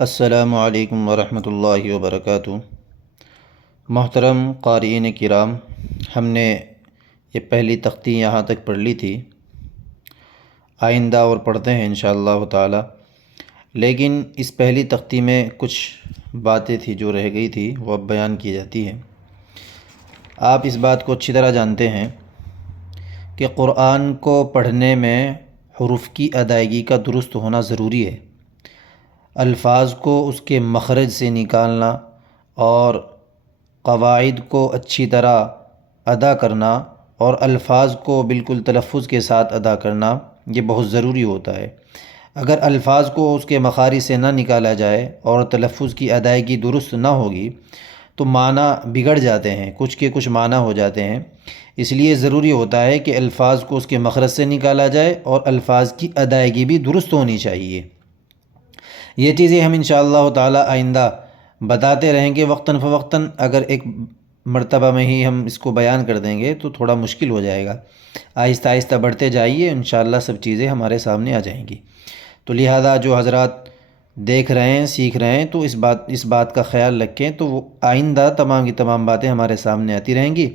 السلام علیکم ورحمۃ اللہ وبرکاتہ۔ محترم قارئین کرام، ہم نے یہ پہلی تختی یہاں تک پڑھ لی تھی، آئندہ اور پڑھتے ہیں انشاءاللہ تعالی۔ لیکن اس پہلی تختی میں کچھ باتیں تھی جو رہ گئی تھی، وہ اب بیان کی جاتی ہیں۔ آپ اس بات کو اچھی طرح جانتے ہیں کہ قرآن کو پڑھنے میں حروف کی ادائیگی کا درست ہونا ضروری ہے۔ الفاظ کو اس کے مخرج سے نکالنا اور قواعد کو اچھی طرح ادا کرنا اور الفاظ کو بالکل تلفظ کے ساتھ ادا کرنا یہ بہت ضروری ہوتا ہے۔ اگر الفاظ کو اس کے مخارج سے نہ نکالا جائے اور تلفظ کی ادائیگی درست نہ ہوگی تو معنی بگڑ جاتے ہیں، کچھ کے کچھ معنی ہو جاتے ہیں۔ اس لیے ضروری ہوتا ہے کہ الفاظ کو اس کے مخرج سے نکالا جائے اور الفاظ کی ادائیگی بھی درست ہونی چاہیے۔ یہ چیزیں ہم انشاءاللہ تعالی آئندہ بتاتے رہیں گے وقتاً فوقتاً۔ اگر ایک مرتبہ میں ہی ہم اس کو بیان کر دیں گے تو تھوڑا مشکل ہو جائے گا۔ آہستہ آہستہ بڑھتے جائیے، انشاءاللہ سب چیزیں ہمارے سامنے آ جائیں گی۔ تو لہذا جو حضرات دیکھ رہے ہیں، سیکھ رہے ہیں، تو اس بات کا خیال رکھیں تو وہ آئندہ تمام کی تمام باتیں ہمارے سامنے آتی رہیں گی۔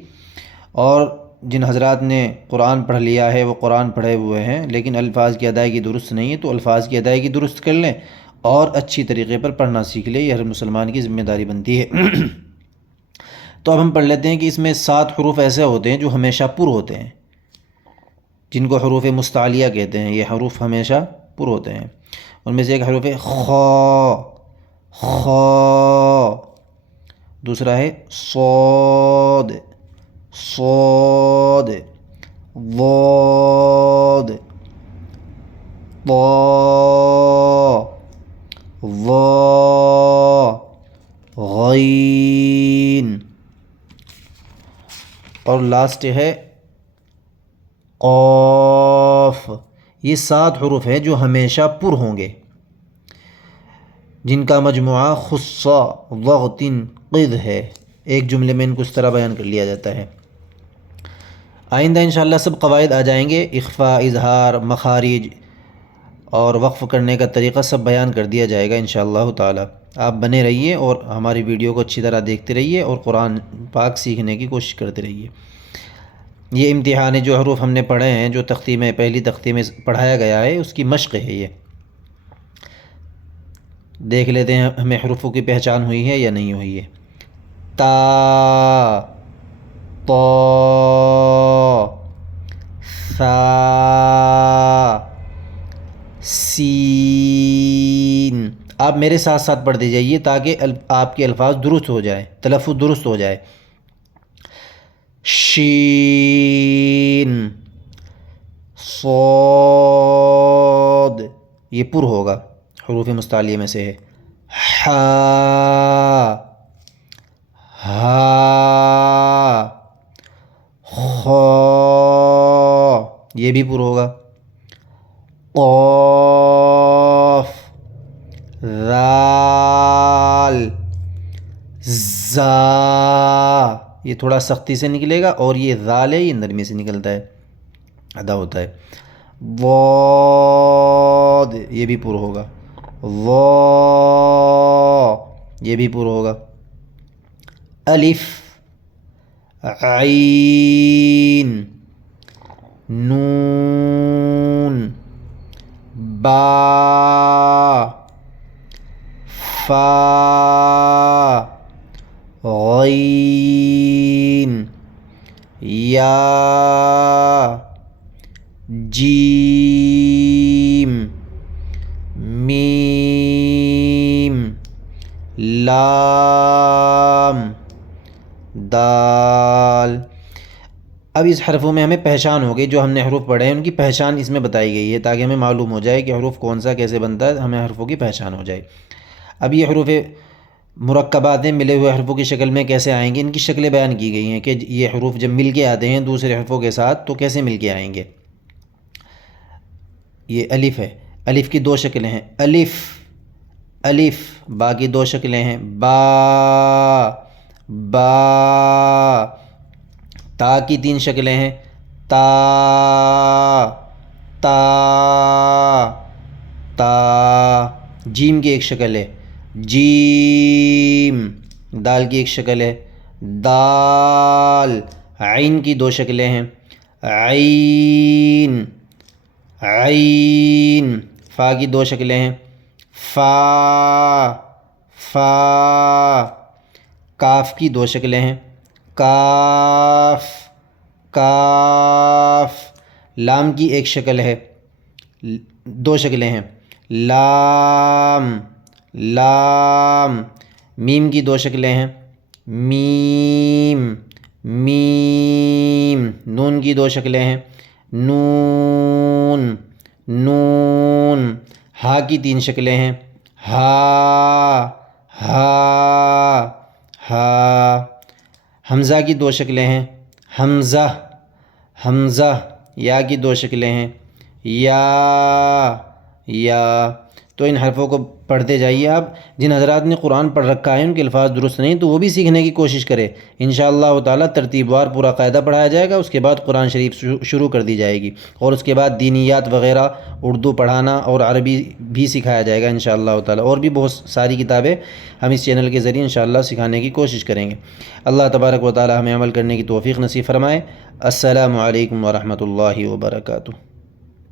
اور جن حضرات نے قرآن پڑھ لیا ہے وہ قرآن پڑھے ہوئے ہیں لیکن الفاظ کی ادائیگی درست نہیں ہے تو الفاظ کی ادائیگی درست کر لیں اور اچھی طریقے پر پڑھنا سیکھ لیں۔ یہ ہر مسلمان کی ذمہ داری بنتی ہے۔ تو اب ہم پڑھ لیتے ہیں کہ اس میں 7 حروف ایسے ہوتے ہیں جو ہمیشہ پر ہوتے ہیں، جن کو حروف مستعلیہ کہتے ہیں۔ یہ حروف ہمیشہ پر ہوتے ہیں۔ ان میں سے ایک حروف ہے خا، خا، دوسرا ہے صاد، صاد، ضاد، طا، ظا، غین، اور لاسٹ ہے قاف۔ یہ 7 حروف ہیں جو ہمیشہ پر ہوں گے، جن کا مجموعہ خص ضغط قذ ہے۔ ایک جملے میں ان کو اس طرح بیان کر لیا جاتا ہے۔ آئندہ انشاءاللہ سب قواعد آ جائیں گے، اخفاء، اظہار، مخارج اور وقف کرنے کا طریقہ سب بیان کر دیا جائے گا انشاءاللہ تعالی۔ آپ بنے رہیے اور ہماری ویڈیو کو اچھی طرح دیکھتے رہیے اور قرآن پاک سیکھنے کی کوشش کرتے رہیے۔ یہ امتحان جو حروف ہم نے پڑھے ہیں، جو تختی میں پہلی تختی میں پڑھایا گیا ہے، اس کی مشق ہے۔ یہ دیکھ لیتے ہیں ہمیں حروفوں کی پہچان ہوئی ہے یا نہیں ہوئی ہے۔ تا، طا، ثا، سین۔ آپ میرے ساتھ ساتھ پڑھتے جائیے تاکہ آپ کے الفاظ درست ہو جائے، تلفظ درست ہو جائے۔ شین، صاد، یہ پر ہوگا، حروف مستعلیہ میں سے ہے۔ حا، ہا، خا، یہ بھی پر ہوگا۔ قاف، ذال، زا، یہ تھوڑا سختی سے نکلے گا، اور یہ ذال ہے، یہ نرمی سے نکلتا ہے، ادا ہوتا ہے۔ ضاد، یہ بھی پر ہوگا۔ ضا، یہ بھی پر ہوگا۔ الف، عین، نون، با، فا، غین، یا، جیم، میم، لام، دال۔ اب اس حرفوں میں ہمیں پہچان ہو گئی، جو ہم نے حروف پڑھے ہیں ان کی پہچان اس میں بتائی گئی ہے تاکہ ہمیں معلوم ہو جائے کہ حروف کون سا کیسے بنتا ہے، ہمیں حرفوں کی پہچان ہو جائے۔ اب یہ حروف مرکبات ہیں، ملے ہوئے حرفوں کی شکل میں کیسے آئیں گے، ان کی شکلیں بیان کی گئی ہیں کہ یہ حروف جب مل کے آتے ہیں دوسرے حرفوں کے ساتھ تو کیسے مل کے آئیں گے۔ یہ الف ہے، الف کی 2 شکلیں ہیں، الف، الف، با کی 2 شکلیں ہیں، با، با، تا کی 3 شکلیں ہیں، تا، تا، تا، جیم کی 1 شکل ہے، جیم، دال کی ایک شکل ہے، دال، عین کی دو شکلیں ہیں، عین، عین، فا کی دو شکلیں ہیں، فا، فا، کاف کی دو شکلیں ہیں، کاف، کاف، لام کی ایک شکل ہے، دو شکلیں ہیں، لام، لام، میم کی دو شکلیں ہیں، میم، میم، نون کی دو شکلیں ہیں، نون، نون، ہا کی تین شکلیں ہیں، ہا، ہا، ہا، حمزہ کی دو شکلیں ہیں، حمزہ، حمزہ، یا کی دو شکلیں ہیں، یا، یا۔ تو ان حرفوں کو پڑھتے جائیے آپ۔ جن حضرات نے قرآن پڑھ رکھا ہے ان کے الفاظ درست نہیں تو وہ بھی سیکھنے کی کوشش کرے، انشاءاللہ تعالیٰ ترتیب وار پورا قاعدہ پڑھایا جائے گا، اس کے بعد قرآن شریف شروع کر دی جائے گی، اور اس کے بعد دینیات وغیرہ اردو پڑھانا اور عربی بھی سکھایا جائے گا انشاءاللہ تعالیٰ، اور بھی بہت ساری کتابیں ہم اس چینل کے ذریعے انشاءاللہ سکھانے کی کوشش کریں گے۔ اللہ تبارک و تعالیٰ ہمیں عمل کرنے کی توفیق نصیب فرمائے۔ السلام علیکم ورحمۃ اللہ وبرکاتہ۔